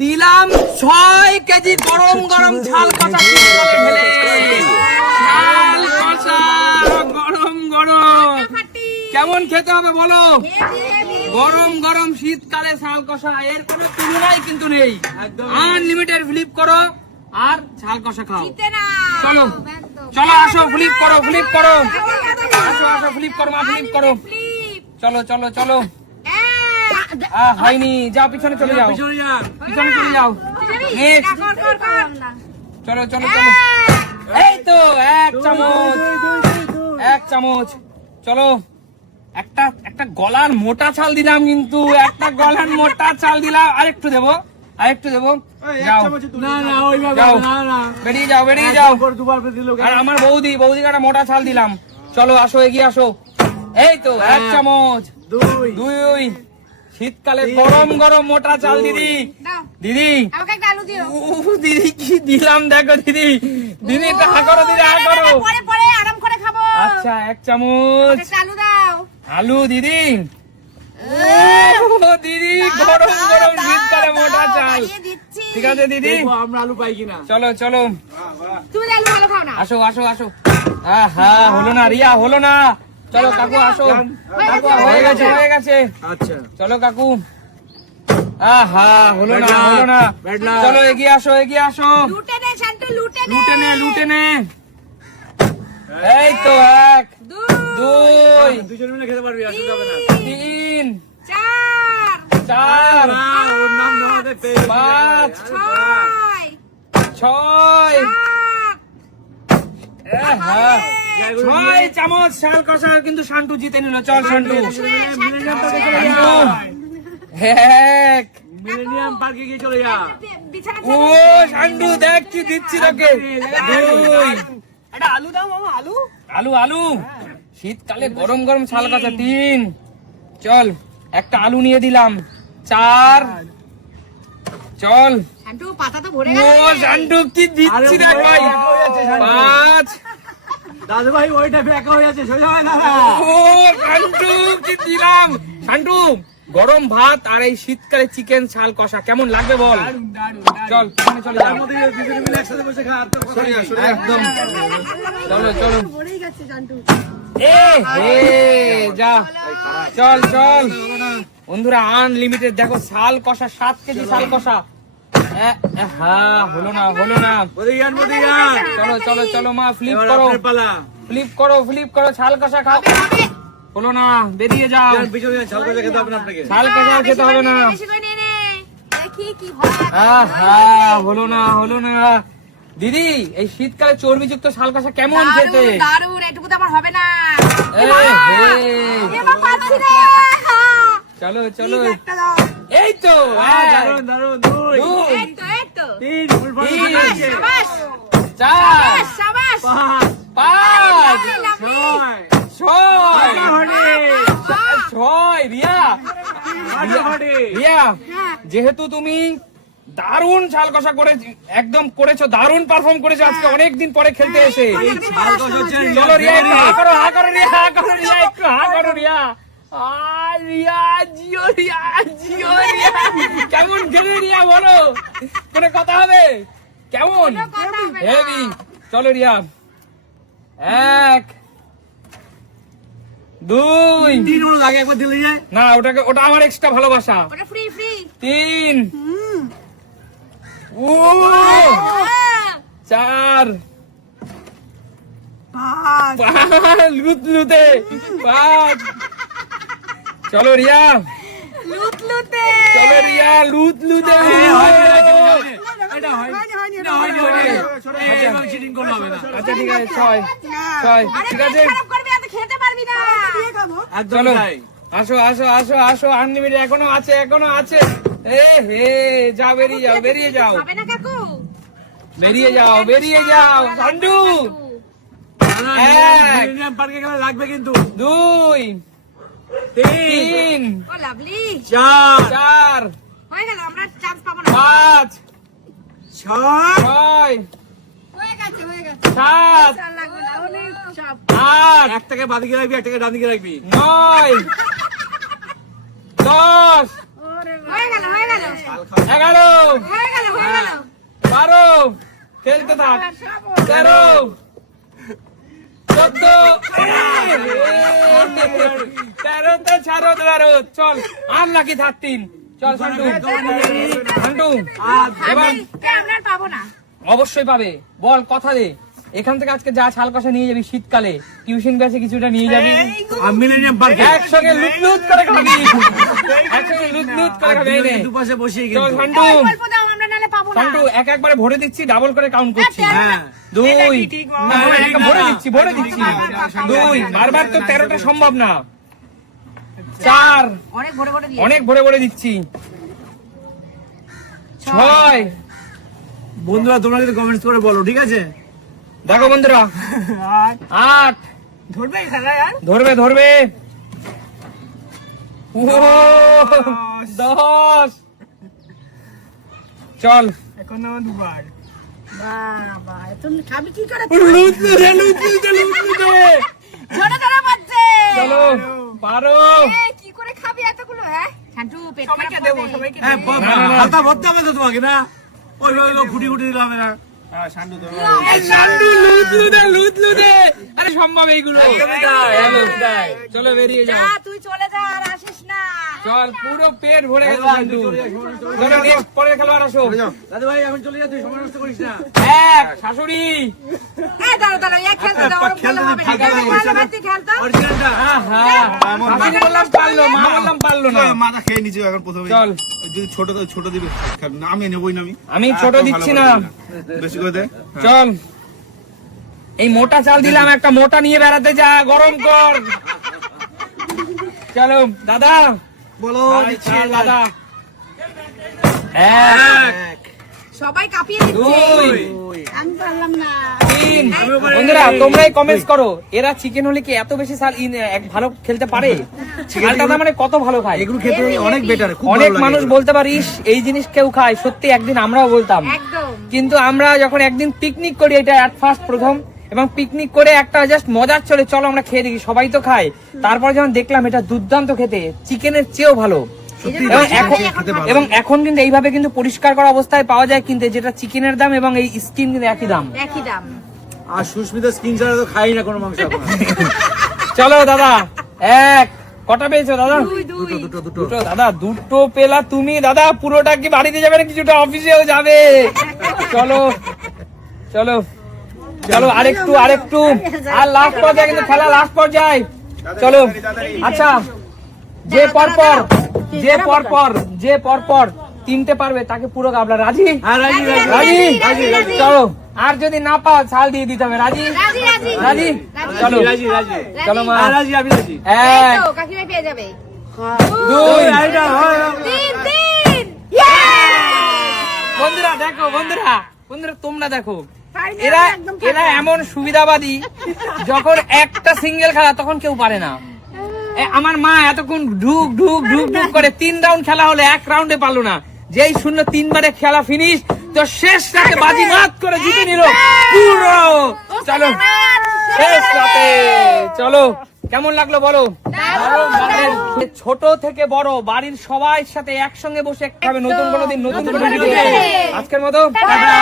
দিলাম 6 কেজি গরম গরম ঝাল কষা ঢেলে ঝাল কষা গরম গরম কেমন খেতে হবে বলো? গরম গরম শীতকালে ঝাল কষা, এর কোনো তুলনাই কিন্তু নেই। আনলিমিটেড ফ্লিপ করো আর ঝাল কষা খাও। চলো চলো আসো, ফ্লিপ করো ফ্লিপ করো, আসো আসো ফ্লিপ করো মা, ফ্লিপ করো। চলো চলো চলো, হয়নি, যাও পিছনে চলে যাও, পিছনে চলে যাও। চলো চলো চলো, এই তো এক চামচ, এক চামচ। চলো একটা একটা গলার মোটা চাল দিলাম, কিন্তু একটা গলার মোটা চাল দিলাম। আরেকটু দেবো, আরেকটু দেবো। যাও যাও, বেরিয়ে যাও বেরিয়ে যাও। আর আমার বৌদি একটা মোটা চাল দিলাম। চলো আসো, এগিয়ে আসো। এই তো এক চামচ, দুই। শীতকালে গরম গরম মোটা চাল দিদি, দিদি দিদি কি দিলাম দেখো দিদি, দিদি একটু হা করো, দিদি হা করো। আচ্ছা এক চামচ আলু দিদি, দিদি গরম গরম শীতকালে মোটা চাল। ঠিক আছে দিদি, আমরা আলু পাই কিনা। চলো চলো, আসো আসো আসো। হ্যাঁ হলো না রিয়া, হলো না। চলো কাকু আসো, কাকু হয়ে গেছে হয়ে গেছে। আচ্ছা চলো কাকু। হলো না হলো না। চলো এগিয়ে আসো এগিয়ে আসো, লুটে নে লুটে নে। এই তো এক, দুই, তিন, চার, পাঁচ, ছয়, 6 চামচ ঝাল কষা। কিন্তু শান্টু জিতে নিল। চল শান্টু, এক। ও শান্টু দেখ কি দিচ্ছি তোকে। আলু দাও মামা, আলু আলু আলু। শীতকালে গরম গরম ঝাল কষা 3। চল একটা আলু নিয়ে দিলাম। 4। চল ও শান্টু কি দিচ্ছি দেখ ভাই। 5। দাদু ভাই ওইটা বেকা হয়ে যাচ্ছে, সোজা হয় না। ও শান্টু কি দিলাম। শান্টু গরম ভাত আর এই শীতকালে চিকেন ঝাল কষা কেমন লাগবে বল? চল চলে যাও, একদম। চলো চলো, যা চল চল। বন্ধুরা আনলিমিটেড দেখো ঝাল কষা, 7 কেজি ঝাল কষা। হলো না হলো না। চলো চলো চলো মা, ফ্লিপ করো ফ্লিপ করো ফ্লিপ করো, ঝাল কষা খাও। হলো না, বেরিয়ে যাও। ঝাল কষা খেতে হবে না। হলো না হলো না। দিদি এই শীতকালে চর্বিযুক্ত ঝাল কষা কেমন খেতে? দারুণ, এটুকু তো আমার হবে না। চলো চলো, এই তো দারুণ দারুণ। 2, 3, 4, 5, 6। রিয়া যেহেতু তুমি দারুণ ঝাল কষা করে একদম করেছো, দারুণ পারফর্ম করেছো আজকে অনেকদিন পরে খেলতে এসে। চলো রিয়া একটু হা করো, হা করো রিয়া, হা করো রিয়া, একটু হা করো রিয়া। রিয়া জিও রিয়া, জিও রিয়া। কেমন খেলে রিয়া বলো, কোনো কথা হবে? কেমন হেভি। চলো রিয়া, 1, 2, না ওটাকে, ওটা আমার এক্সট্রা ভালোবাসা। 3, 4, 5, লুতে 5। চলো রিয়া, চলো রিয়া, লুতে। আচ্ছা ঠিক আছে, 6 ঠিক আছে। চলো আসো আসো আসো আসো, আনলিমিটেড এখনো আছে, এখনো আছে। যাও বেরিয়ে যাও বেরিয়ে যাও বেরিয়ে যাও বেরিয়ে যাও। শান্টু 1 লাগবে কিন্তু, 2, 3, 4, 5, 6, 7, 8, একটাকে বাদিকে রাখবি, একটাকে ডানদিকে রাখবি। 9, 10, গেল 11 হয়ে গেল 12 খেলতে থাক 13 14 13তে ছাড়ো 12 চল আর নাকি 13 চল শান্টু এবার আমরা পাবো না অবশ্যই পাবে বল কথা দে এখান থেকে আজকে যা ছাল কষা নিয়ে যাবি শীতকালে টিউশন ব্যাচে কিছুটা নিয়ে যাবি একসঙ্গে লুট করে খাবি একসঙ্গে লুট করে খাবি এই নে দুপাশে বসিয়ে চল শান্টু গল্প দাও আমরা নালে পাবো না শান্টু একবারে ভরে দিচ্ছি ডাবল করে কাউন্ট করছি হ্যাঁ 2 ভরে দিচ্ছি 2 বারবার তো 13টা সম্ভব না 4 অনেক ভরে ভরে দিয়ে অনেক ভরে দিচ্ছি 6 বন্ধুরা তোমরা কিন্তু কমেন্টস করে বলো ঠিক আছে দেখো বন্ধুরা 8 ধরবে খেলা यार ধরবে ও 10 চল এখন না দুবার বাবা তুমি খাবি কি করে লুট দে ঝরে ঝরে বাজছে চলো 12 কি করে খাবি এতগুলো হ্যাঁ শান্টু পেট সবাইকে খারাপ দেবো হবে। সবাইকে না, না, না। হালকা ভরতে হবে তো তোমাকে না ওই খুঁটি দিলাম না এই শান্টু লুট দে আরে সম্ভব এইগুলো চলো বেরিয়ে যা যাও তুই চলে যা আর আসিস না চল পুরো পেট ভরে গেছে শান্টু চলো নেক্সট পরে খেলোয়াড় আসো দাদু ভাই এখন চলে যা তুই সময় নষ্ট করিস না এক শাশুড়ি এই দাঁড়া এক খেলতে দাও ওর ভালো হবে না ভালো ভাতি খেলতো অরিজিনালটা শাশুড়ি বললাম পারলো মা বললাম পারলো না মাথা খেয়ে নিচে এখন প্রথমে চল যদি ছোট দিবি না আমি নেবই না আমি ছোট দিচ্ছি না বেশি করে দে চল এই মোটা চাল দিলাম একটা মোটা নিয়ে বেড়াতে যা গরম কর চলো দাদা বলো চল দাদা এক সবাই কাঁপিয়ে দিচ্ছে 2 আমি পারলাম না 3 বন্ধুরা তোমরাই কমেন্টস করো এরা চিকেন হলে কি এত বেশি সাল ভালো খেলতে পারে চালটা মানে কত ভালো খায় এগুলো খেতে অনেক বেটার খুব অনেক মানুষ বলতে পারিস এই জিনিস কেউ খায় সত্যি একদিন আমরাও বলতাম একদম কিন্তু আমরা যখন একদিন পিকনিক করি এটা এট ফার্স্ট প্রথম এবং পিকনিক করে একটা জাস্ট মজার চলে চলো আমরা খেয়ে দেখি সবাই তো খায় তারপর যখন দেখলাম এটা দুর্দান্ত খেতে চিকেনের চেয়েও ভালো এবং এখন কিন্তু এইভাবে কিন্তু পরিষ্কার করা অবস্থায় পাওয়া যায় কিন্তু যেটা চিকেনের দাম এবং এই স্কিন কিন্তু একই দাম একই দাম আর সুস্মিতা স্কিন ছাড়া তো খাই না কোনো মাংস এখন চলো দাদা এক কটা পেয়েছো দাদা দুটো দুটো দাদা দুটো পেলা তুমি দাদা পুরোটা কি বাড়িতে যাবে না কিছুটা অফিসেও যাবে চলো চলো চলো আরেকটু আর লাস্ট পর্যায়ে কিন্তু খেলা লাস্ট পর্যায়ে চলো আচ্ছা যে পরপর তিনটে পারবে তাকে পুরো গাবলা রাজি হ্যাঁ রাজি চলো আর যদি না পাও ছাল দিয়ে দিতে হবে রাজি রাজি চলো রাজি চলো মা রাজি আমি রাজি এক তো কাকিমা পেয়ে যাবে 2 বন্ধুরা দেখো বন্ধুরা তোমরা দেখো এরা এমন সুবিধাবাদী যখন একটা সিঙ্গেল খেলা তখন কেউ পারে না আমার মা এতক্ষণ ঢুক করে 3 রাউন্ড খেলা হলে 1 রাউন্ডে পারলো না যেই 0-3 খেলা ফিনিশ তো শেষ রাতে বাজি মাত করে জিতে নিল পুরো চলো শেষ রাতে চলো কেমন লাগলো বলো ছোট থেকে বড় বাড়ির সবার সাথে একসঙ্গে বসে খাবে নতুন কোনো দিন নতুন কোনো ভিডিও আজকের মতো টাটা।